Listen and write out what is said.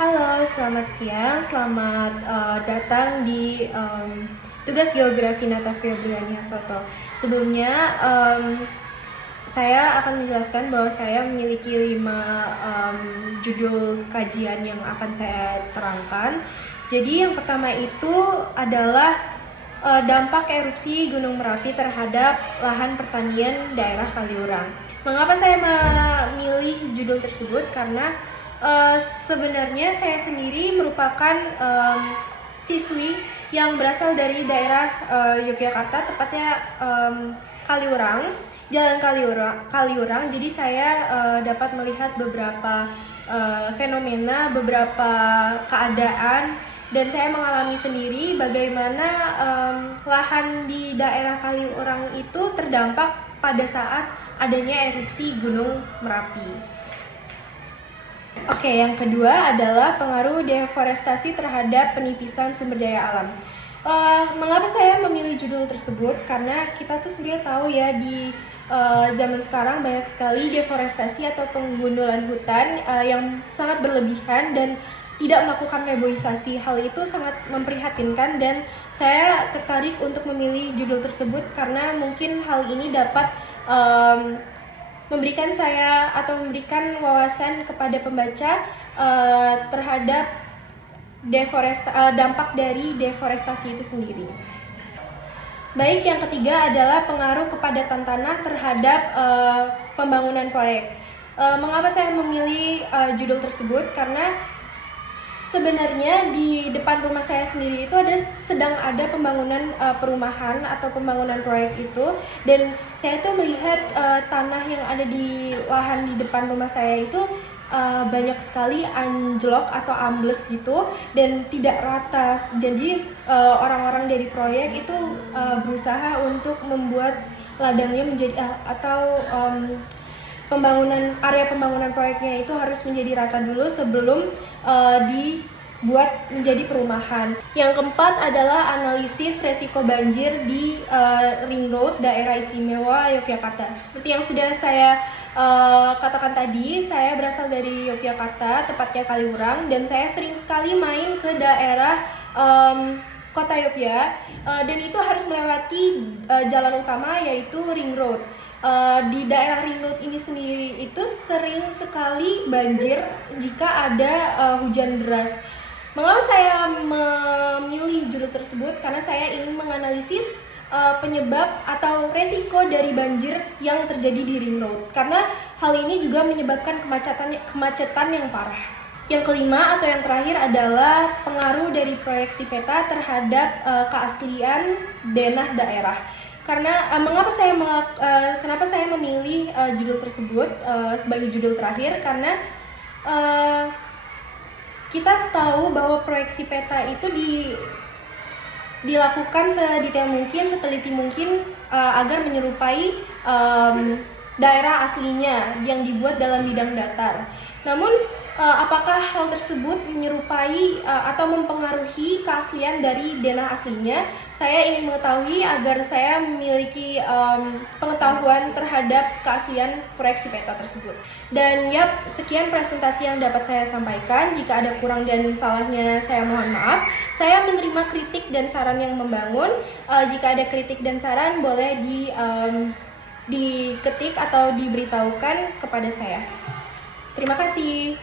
Halo, selamat siang. Selamat datang di tugas geografi Natavia Briani Hastoto. Sebelumnya, saya akan menjelaskan bahwa saya memiliki 5 judul kajian yang akan saya terangkan. Jadi yang pertama itu adalah dampak erupsi Gunung Merapi terhadap lahan pertanian daerah Kaliurang. Mengapa saya memilih judul tersebut? Karena sebenarnya saya sendiri merupakan siswi yang berasal dari daerah Yogyakarta, tepatnya Kaliurang, Jalan Kaliurang. Jadi saya dapat melihat beberapa fenomena, beberapa keadaan, dan saya mengalami sendiri bagaimana lahan di daerah Kaliurang itu terdampak pada saat adanya erupsi Gunung Merapi. Oke, yang kedua adalah pengaruh deforestasi terhadap penipisan sumber daya alam. Mengapa saya memilih judul tersebut? Karena kita tuh sebenarnya tahu ya di zaman sekarang banyak sekali deforestasi atau penggundulan hutan yang sangat berlebihan dan tidak melakukan reboisasi. Hal itu sangat memprihatinkan dan saya tertarik untuk memilih judul tersebut karena mungkin hal ini dapat memberikan memberikan wawasan kepada pembaca terhadap dampak dari deforestasi itu sendiri. Baik, yang ketiga adalah pengaruh kepadatan tanah terhadap pembangunan proyek. Mengapa saya memilih judul tersebut? Karena sebenarnya di depan rumah saya sendiri itu sedang ada pembangunan perumahan atau pembangunan proyek itu, dan saya tuh melihat tanah yang ada di lahan di depan rumah saya itu banyak sekali anjlok atau ambles gitu dan tidak rata. Jadi orang-orang dari proyek itu berusaha untuk membuat ladangnya menjadi area pembangunan proyeknya itu harus menjadi rata dulu sebelum dibuat menjadi perumahan. Yang keempat adalah analisis resiko banjir di Ring Road Daerah Istimewa Yogyakarta. Seperti yang sudah saya katakan tadi, saya berasal dari Yogyakarta, tepatnya Kaliurang, dan saya sering sekali main ke daerah kota Yogyakarta, dan itu harus melewati jalan utama yaitu Ring Road. Di daerah Ring Road ini sendiri itu sering sekali banjir jika ada hujan deras. Mengapa saya memilih judul tersebut? Karena saya ingin menganalisis penyebab atau resiko dari banjir yang terjadi di Ring Road. Karena hal ini juga menyebabkan kemacetan yang parah. Yang kelima atau yang terakhir adalah pengaruh dari proyeksi peta terhadap keaslian denah daerah. Karena kenapa saya memilih judul tersebut sebagai judul terakhir? Karena kita tahu bahwa proyeksi peta itu dilakukan sedetail mungkin, seteliti mungkin agar menyerupai daerah aslinya yang dibuat dalam bidang datar. Namun apakah hal tersebut menyerupai atau mempengaruhi keaslian dari denah aslinya? Saya ingin mengetahui agar saya memiliki pengetahuan terhadap keaslian proyeksi peta tersebut. Dan sekian presentasi yang dapat saya sampaikan. Jika ada kurang dan salahnya saya mohon maaf. Saya menerima kritik dan saran yang membangun. Jika ada kritik dan saran boleh diketik atau diberitahukan kepada saya. Terima kasih.